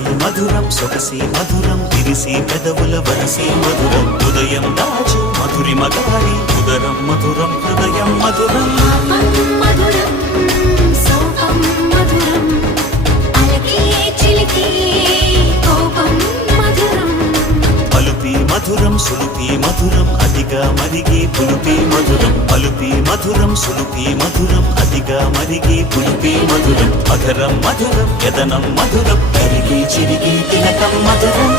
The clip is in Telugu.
మనసి మధురం సొగసి మధురం విరిసి పెదవుల వరసి మధురం హృదయం దాచి మధురిమ గారి ఉదరం మధురం హృదయం మధురం మధురం సోపం మధురం అలకి చిలికి కోపం మధురం పలుపి మధురం సులుపి మధురం అతిగా మరిగి పులుపి మధురం పలుపి మధురం సులుపి మధురం అతిగా మరిగి పులుపి మధురం మధురం మధురం యదనం మధురం కరిగి చిరిగి తిలకం మధురం